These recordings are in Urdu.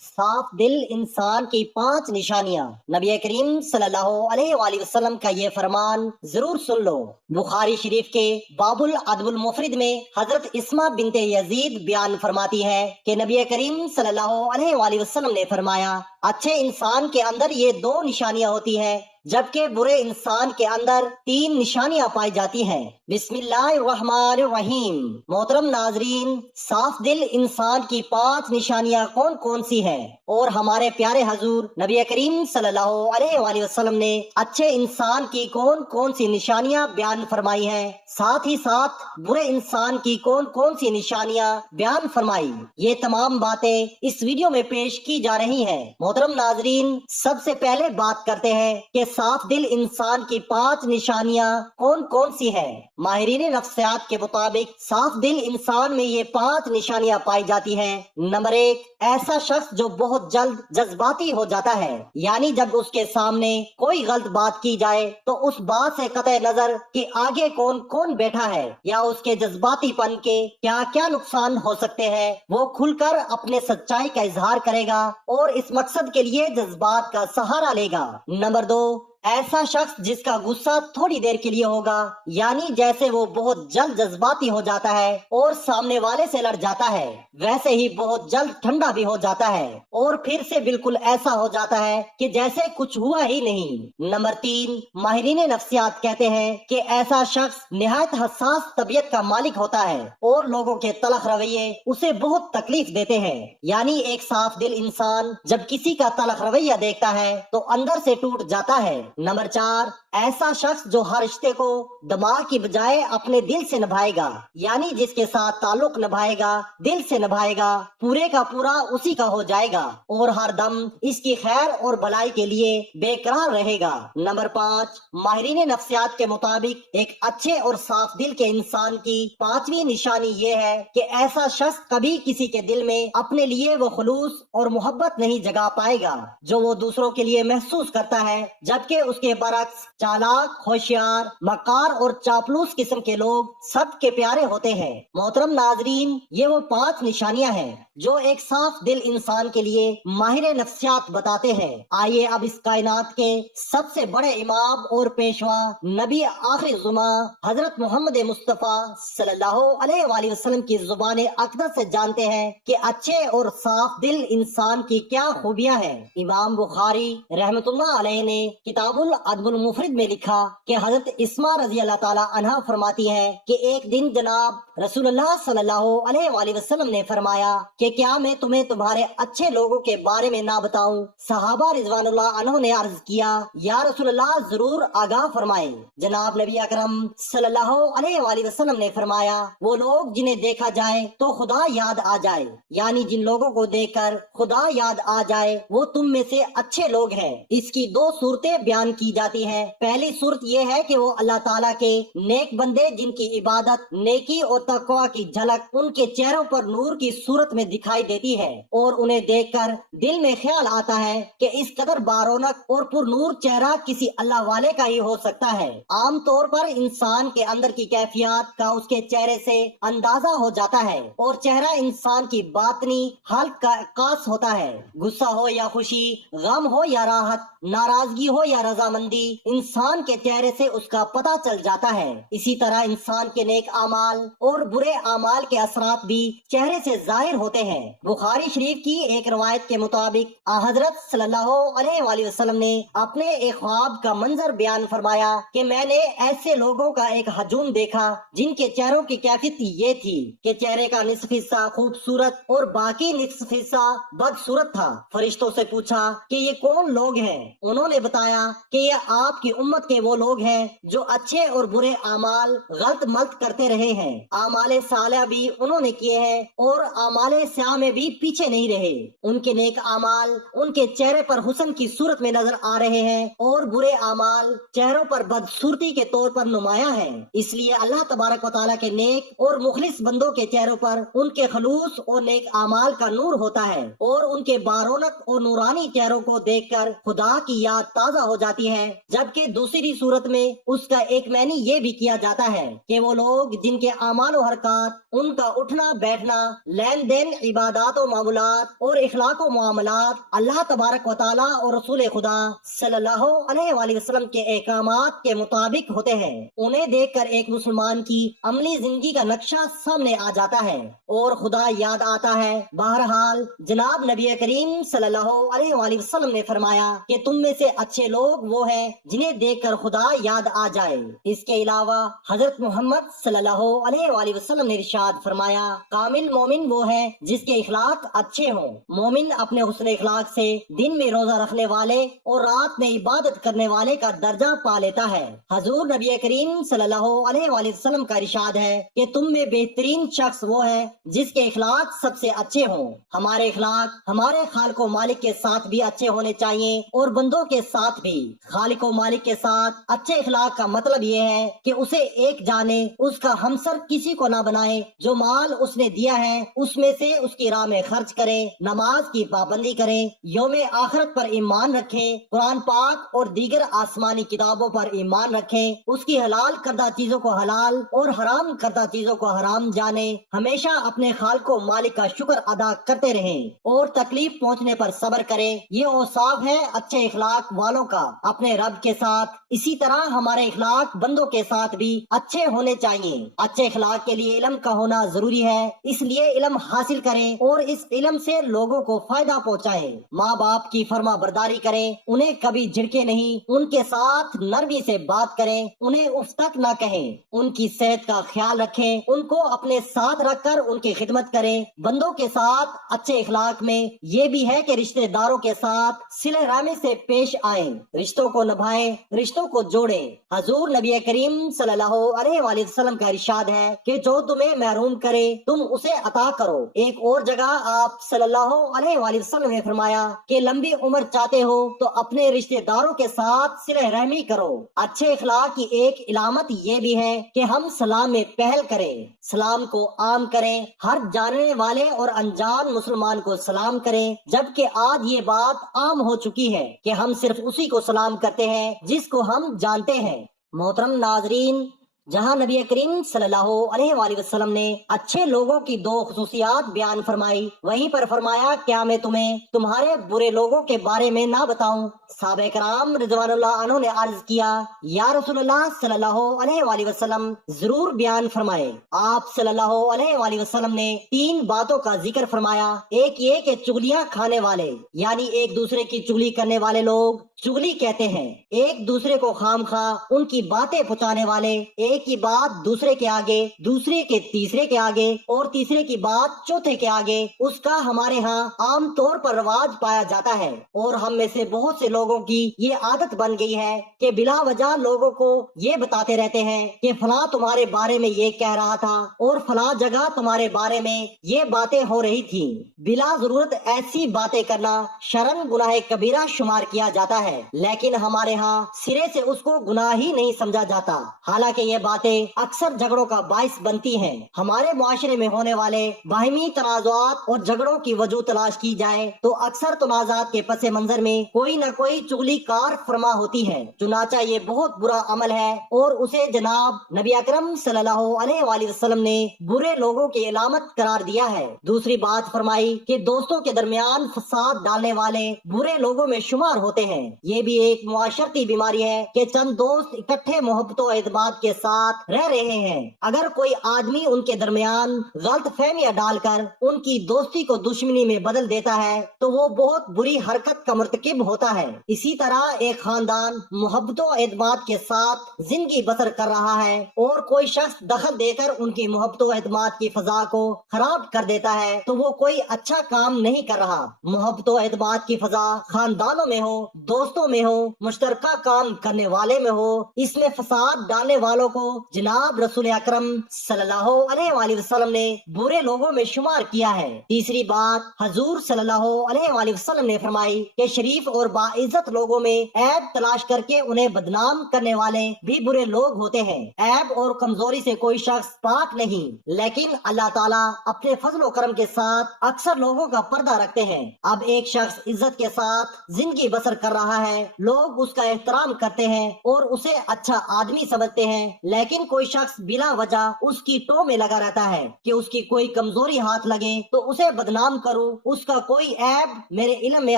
صاف دل انسان کی 5 نشانیاں۔ نبی کریم صلی اللہ علیہ وآلہ وسلم کا یہ فرمان ضرور سن لو۔ بخاری شریف کے باب الادب المفرد میں حضرت اسماء بنت یزید بیان فرماتی ہے کہ نبی کریم صلی اللہ علیہ وآلہ وسلم نے فرمایا، اچھے انسان کے اندر یہ 2 نشانیاں ہوتی ہیں، جبکہ برے انسان کے اندر 3 نشانیاں پائی جاتی ہیں۔ بسم اللہ الرحمن الرحیم۔ محترم ناظرین، صاف دل انسان کی 5 نشانیاں کون کون سی ہیں، اور ہمارے پیارے حضور نبی کریم صلی اللہ علیہ وآلہ وسلم نے اچھے انسان کی کون کون سی نشانیاں بیان فرمائی ہیں، ساتھ ہی ساتھ برے انسان کی کون کون سی نشانیاں بیان فرمائی، یہ تمام باتیں اس ویڈیو میں پیش کی جا رہی ہیں۔ محترم ناظرین، سب سے پہلے بات کرتے ہیں کہ صاف دل انسان کی 5 نشانیاں کون کون سی ہیں۔ ماہرین نفسیات کے مطابق صاف دل انسان میں یہ 5 نشانیاں پائی جاتی ہیں۔ نمبر 1، ایسا شخص جو بہت جلد جذباتی ہو جاتا ہے، یعنی جب اس کے سامنے کوئی غلط بات کی جائے تو اس بات سے قطع نظر کہ آگے کون کون بیٹھا ہے یا اس کے جذباتی پن کے کیا کیا نقصان ہو سکتے ہیں، وہ کھل کر اپنے سچائی کا اظہار کرے گا اور اس مقصد کے لیے جذبات کا سہارا لے گا۔ نمبر 2، ایسا شخص جس کا غصہ تھوڑی دیر کے لیے ہوگا، یعنی جیسے وہ بہت جلد جذباتی ہو جاتا ہے اور سامنے والے سے لڑ جاتا ہے، ویسے ہی بہت جلد ٹھنڈا بھی ہو جاتا ہے اور پھر سے بالکل ایسا ہو جاتا ہے کہ جیسے کچھ ہوا ہی نہیں۔ نمبر 3، ماہرین نفسیات کہتے ہیں کہ ایسا شخص نہایت حساس طبیعت کا مالک ہوتا ہے اور لوگوں کے تلخ رویے اسے بہت تکلیف دیتے ہیں، یعنی ایک صاف دل انسان جب کسی کا تلخ رویہ دیکھتا ہے تو اندر سے ٹوٹ جاتا ہے۔ نمبر 4، ایسا شخص جو ہر رشتے کو دماغ کی بجائے اپنے دل سے نبھائے گا، یعنی جس کے ساتھ تعلق نبھائے گا دل سے نبھائے گا، پورے کا پورا اسی کا ہو جائے گا اور ہر دم اس کی خیر اور بھلائی کے لیے بے قرار رہے گا۔ نمبر 5، ماہرین نفسیات کے مطابق ایک اچھے اور صاف دل کے انسان کی 5ویں نشانی یہ ہے کہ ایسا شخص کبھی کسی کے دل میں اپنے لیے وہ خلوص اور محبت نہیں جگا پائے گا جو وہ دوسروں کے لیے محسوس کرتا ہے، جبکہ اس کے برعکس چالاک، ہوشیار، مکار اور چاپلوس قسم کے لوگ سب کے پیارے ہوتے ہیں۔ محترم ناظرین، یہ وہ 5 نشانیاں ہیں جو ایک صاف دل انسان کے لیے ماہر نفسیات بتاتے ہیں۔ آئیے اب اس کائنات کے سب سے بڑے امام اور پیشوا نبی آخر زمان حضرت محمد مصطفیٰ صلی اللہ علیہ وآلہ وسلم کی زبان اقدس سے جانتے ہیں کہ اچھے اور صاف دل انسان کی کیا خوبیاں ہیں۔ امام بخاری رحمت اللہ علیہ نے کتاب الادب المفرد میں لکھا کہ حضرت اسماء رضی اللہ تعالی عنہ فرماتی ہے کہ ایک دن جناب رسول اللہ صلی اللہ علیہ وآلہ وسلم نے فرمایا کہ کیا میں تمہیں تمہارے اچھے لوگوں کے بارے میں نہ بتاؤں؟ صحابہ رضوان اللہ عنہ نے عرض کیا، یا رسول اللہ ضرور آگاہ فرمائیں۔ جناب نبی اکرم صلی اللہ علیہ وآلہ وسلم نے فرمایا، وہ لوگ جنہیں دیکھا جائے تو خدا یاد آ جائے، یعنی جن لوگوں کو دیکھ کر خدا یاد آ جائے وہ تم میں سے اچھے لوگ ہیں۔ اس کی 2 صورتیں بیان کی جاتی ہیں۔ پہلی صورت یہ ہے کہ وہ اللہ تعالیٰ کے نیک بندے جن کی عبادت، نیکی اور تقوی کی جھلک ان کے چہروں پر نور کی صورت میں دکھائی دیتی ہے اور انہیں دیکھ کر دل میں خیال آتا ہے کہ اس قدر بارونق اور پر نور چہرہ کسی اللہ والے کا ہی ہو سکتا ہے۔ عام طور پر انسان کے اندر کی کیفیات کا اس کے چہرے سے اندازہ ہو جاتا ہے اور چہرہ انسان کی باطنی حالت کا عکاس ہوتا ہے۔ غصہ ہو یا خوشی، غم ہو یا راحت، ناراضگی ہو یا رضامندی، انسان کے چہرے سے اس کا پتہ چل جاتا ہے۔ اسی طرح انسان کے نیک اعمال اور برے اعمال کے اثرات بھی چہرے سے ظاہر ہوتے ہیں۔ بخاری شریف کی ایک روایت کے مطابق حضرت صلی اللہ علیہ وآلہ وسلم نے اپنے ایک خواب کا منظر بیان فرمایا کہ میں نے ایسے لوگوں کا ایک ہجوم دیکھا جن کے چہروں کی کیفیت یہ تھی کہ چہرے کا نصف حصہ خوبصورت اور باقی نصف حصہ بدصورت تھا۔ فرشتوں سے پوچھا کہ یہ کون لوگ ہیں؟ انہوں نے بتایا کہ یہ آپ کی امت کے وہ لوگ ہیں جو اچھے اور برے اعمال غلط ملت کرتے رہے ہیں، اعمال صالحہ بھی انہوں نے کیے ہیں اور اعمال سیاہ میں بھی پیچھے نہیں رہے۔ ان کے نیک اعمال ان کے چہرے پر حسن کی صورت میں نظر آ رہے ہیں اور برے اعمال چہروں پر بدصورتی کے طور پر نمایاں ہیں۔ اس لیے اللہ تبارک و تعالیٰ کے نیک اور مخلص بندوں کے چہروں پر ان کے خلوص اور نیک اعمال کا نور ہوتا ہے اور ان کے بارونق اور نورانی چہروں کو دیکھ کر خدا کی یاد تازہ ہو جاتی جاتی ہے، جبکہ دوسری صورت میں اس کا ایک معنی یہ بھی کیا جاتا ہے کہ وہ لوگ جن کے اعمال و حرکات، ان کا اٹھنا بیٹھنا، لین دین، عبادات و معمولات اور اخلاق و معاملات اللہ تبارک و تعالیٰ اور رسول خدا صلی اللہ علیہ وآلہ وسلم کے احکامات کے مطابق ہوتے ہیں، انہیں دیکھ کر ایک مسلمان کی عملی زندگی کا نقشہ سامنے آ جاتا ہے اور خدا یاد آتا ہے۔ بہرحال جناب نبی کریم صلی اللہ علیہ وآلہ وسلم نے فرمایا کہ تم میں سے اچھے لوگ وہ ہیں جنہیں دیکھ کر خدا یاد آ جائے۔ اس کے علاوہ حضرت محمد صلی اللہ علیہ وآلہ وسلم نے ارشاد فرمایا، کامل مومن وہ ہے جس کے اخلاق اچھے ہوں۔ مومن اپنے حسن اخلاق سے دن میں روزہ رکھنے والے اور رات میں عبادت کرنے والے کا درجہ پا لیتا ہے۔ حضور نبی کریم صلی اللہ علیہ وآلہ وسلم کا ارشاد ہے کہ تم میں بہترین شخص وہ ہے جس کے اخلاق سب سے اچھے ہوں۔ ہمارے اخلاق ہمارے خالق و مالک کے ساتھ بھی اچھے ہونے چاہیے اور بندوں کے ساتھ بھی۔ خالق و مالک کے ساتھ اچھے اخلاق کا مطلب یہ ہے کہ اسے ایک جانے، اس کا ہمسر کسی کو نہ بنائے، جو مال اس نے دیا ہے اس میں سے اس کی راہ میں خرچ کرے، نماز کی پابندی کرے، یوم آخرت پر ایمان رکھے، قرآن پاک اور دیگر آسمانی کتابوں پر ایمان رکھے، اس کی حلال کردہ چیزوں کو حلال اور حرام کردہ چیزوں کو حرام جانے، ہمیشہ اپنے خالق و مالک کا شکر ادا کرتے رہیں اور تکلیف پہنچنے پر صبر کریں۔ یہ اوصاف ہے اچھے اخلاق والوں کا اپنے رب کے ساتھ۔ اسی طرح ہمارے اخلاق بندوں کے ساتھ بھی اچھے ہونے چاہیے۔ اچھے اخلاق کے لیے علم کا ہونا ضروری ہے، اس لیے علم حاصل کریں اور اس علم سے لوگوں کو فائدہ پہنچائیں۔ ماں باپ کی فرما برداری کریں، انہیں کبھی جھڑکے نہیں، ان کے ساتھ نرمی سے بات کریں، انہیں اف تک نہ کہیں، ان کی صحت کا خیال رکھیں، ان کو اپنے ساتھ رکھ کر ان کی خدمت کریں۔ بندوں کے ساتھ اچھے اخلاق میں یہ بھی ہے کہ رشتہ داروں کے ساتھ صلہ رحمی سے پیش آئیں، رشتوں کو نبھائیں، رشتوں کو جوڑیں۔ حضور نبی کریم صلی اللہ علیہ وآلہ وسلم کا ارشاد ہے کہ جو تمہیں محروم کرے تم اسے عطا کرو۔ ایک اور جگہ آپ صلی اللہ علیہ وآلہ وسلم نے فرمایا کہ لمبی عمر چاہتے ہو تو اپنے رشتہ داروں کے ساتھ صلہ رحمی کرو۔ اچھے اخلاق کی ایک علامت یہ بھی ہے کہ ہم سلام میں پہل کریں، سلام کو عام کریں، ہر جاننے والے اور انجان مسلمان کو سلام کریں، جبکہ آج یہ بات عام ہو چکی ہے کہ ہم صرف اسی کو سلام کرتے ہیں جس کو ہم جانتے ہیں۔ محترم ناظرین، جہاں نبی کریم صلی اللہ علیہ وآلہ وسلم نے اچھے لوگوں کی دو خصوصیات بیان فرمائی، وہیں پر فرمایا کیا میں تمہیں تمہارے برے لوگوں کے بارے میں نہ بتاؤں؟ صحابہ کرام رضوان اللہ عنہ نے عرض کیا، یا رسول اللہ صلی اللہ علیہ وآلہ وسلم ضرور بیان فرمائے۔ آپ صلی اللہ علیہ وآلہ وسلم نے تین باتوں کا ذکر فرمایا۔ ایک یہ کہ چغلیاں کھانے والے، یعنی ایک دوسرے کی چغلی کرنے والے لوگ چغلی کہتے ہیں، ایک دوسرے کو خام خواہ ان کی باتیں پہنچانے والے، ایک کی بات دوسرے کے آگے، دوسرے کے تیسرے کے آگے اور تیسرے کی بات چوتھے کے آگے، اس کا ہمارے ہاں عام طور پر رواج پایا جاتا ہے، اور ہم میں سے بہت سے لوگوں کی یہ عادت بن گئی ہے کہ بلا وجہ لوگوں کو یہ بتاتے رہتے ہیں کہ فلاں تمہارے بارے میں یہ کہہ رہا تھا اور فلاں جگہ تمہارے بارے میں یہ باتیں ہو رہی تھی۔ بلا ضرورت ایسی باتیں کرنا شرعاً گناہ کبیرہ شمار کیا جاتا ہے، لیکن ہمارے ہاں سرے سے اس کو گناہ ہی نہیں سمجھا جاتا، حالانکہ یہ باتیں اکثر جھگڑوں کا باعث بنتی ہیں۔ ہمارے معاشرے میں ہونے والے باہمی تنازعات اور جھگڑوں کی وجہ تلاش کی جائے تو اکثر تنازعات کے پس منظر میں کوئی نہ کوئی چغلی کار فرما ہوتی ہے، چنانچہ یہ بہت برا عمل ہے اور اسے جناب نبی اکرم صلی اللہ علیہ وآلہ وسلم نے برے لوگوں کی علامت قرار دیا ہے۔ دوسری بات فرمائی کہ دوستوں کے درمیان فساد ڈالنے والے برے لوگوں میں شمار ہوتے ہیں۔ یہ بھی ایک معاشرتی بیماری ہے کہ چند دوست اکٹھے محبت و اعتماد کے ساتھ رہ رہے ہیں، اگر کوئی آدمی ان کے درمیان غلط فہمیاں ڈال کر ان کی دوستی کو دشمنی میں بدل دیتا ہے تو وہ بہت بری حرکت کا مرتکب ہوتا ہے۔ اسی طرح ایک خاندان محبت و اعتماد کے ساتھ زندگی بسر کر رہا ہے اور کوئی شخص دخل دے کر ان کی محبت و اعتماد کی فضا کو خراب کر دیتا ہے تو وہ کوئی اچھا کام نہیں کر رہا۔ محبت و اعتماد کی فضا خاندانوں میں ہو، دوستوں میں ہو، مشترکہ کام کرنے والے میں ہو، اس میں فساد ڈالنے والوں کو جناب رسول اکرم صلی اللہ علیہ وآلہ وسلم نے برے لوگوں میں شمار کیا ہے۔ تیسری بات حضور صلی اللہ علیہ وآلہ وسلم نے فرمائی کہ شریف اور باعزت لوگوں میں عیب تلاش کر کے انہیں بدنام کرنے والے بھی برے لوگ ہوتے ہیں۔ عیب اور کمزوری سے کوئی شخص پاک نہیں، لیکن اللہ تعالیٰ اپنے فضل و کرم کے ساتھ اکثر لوگوں کا پردہ رکھتے ہیں۔ اب ایک شخص عزت کے ساتھ زندگی بسر کر رہا ہے، لوگ اس کا احترام کرتے ہیں اور اسے اچھا آدمی سمجھتے ہیں، لیکن کوئی شخص بلا وجہ اس کی ٹو میں لگا رہتا ہے کہ اس کی کوئی کمزوری ہاتھ لگے تو اسے بدنام کروں، اس کا کوئی عیب میرے علم میں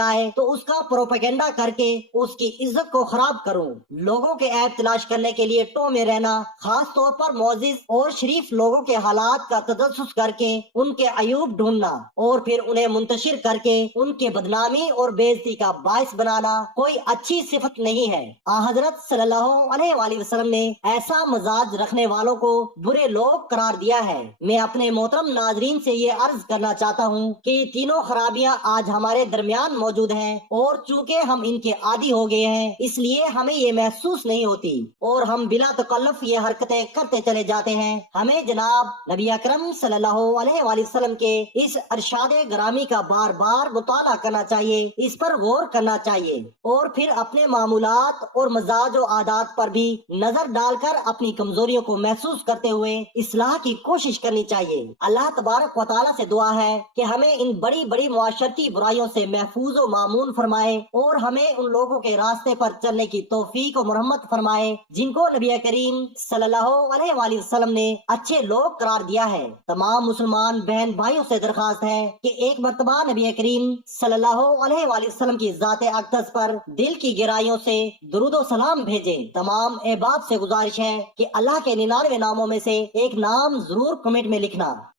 آئے تو اس کا پروپیگنڈا کر کے اس کی عزت کو خراب کروں۔ لوگوں کے عیب تلاش کرنے کے لیے ٹو میں رہنا، خاص طور پر معزز اور شریف لوگوں کے حالات کا تجسس کر کے ان کے عیوب ڈھونڈنا اور پھر انہیں منتشر کر کے ان کے بدنامی اور بے عزتی کا باعث بنانا کوئی اچھی صفت نہیں ہے۔ حضرت صلی اللہ علیہ وآلہ وسلم نے ایسا مزاج رکھنے والوں کو برے لوگ قرار دیا ہے۔ میں اپنے محترم ناظرین سے یہ عرض کرنا چاہتا ہوں کہ یہ تینوں خرابیاں آج ہمارے درمیان موجود ہیں، اور چونکہ ہم ان کے عادی ہو گئے ہیں اس لیے ہمیں یہ محسوس نہیں ہوتی اور ہم بلا تکلف یہ حرکتیں کرتے چلے جاتے ہیں۔ ہمیں جناب نبی اکرم صلی اللہ علیہ وآلہ وسلم کے اس ارشاد گرامی کا بار بار مطالعہ کرنا چاہیے، اس پر غور کرنا چاہیے، اور پھر اپنے معمولات اور مزاج و عادات پر بھی نظر ڈال کر اپنی کمزوریوں کو محسوس کرتے ہوئے اصلاح کی کوشش کرنی چاہیے۔ اللہ تبارک و تعالیٰ سے دعا ہے کہ ہمیں ان بڑی بڑی معاشرتی برائیوں سے محفوظ و معمون فرمائے اور ہمیں ان لوگوں کے راستے پر چلنے کی توفیق و مرحمت فرمائے جن کو نبی کریم صلی اللہ علیہ وآلہ وسلم نے اچھے لوگ قرار دیا ہے۔ تمام مسلمان بہن بھائیوں سے درخواست ہے کہ ایک مرتبہ نبی کریم صلی اللہ علیہ وآلہ وسلم کی ذات اقدس پر دل کی گہرائیوں سے درود و سلام بھیجیں۔ تمام احباب سے گزارش ہے کہ اللہ کے 99 ناموں میں سے ایک نام ضرور کمنٹ میں لکھنا۔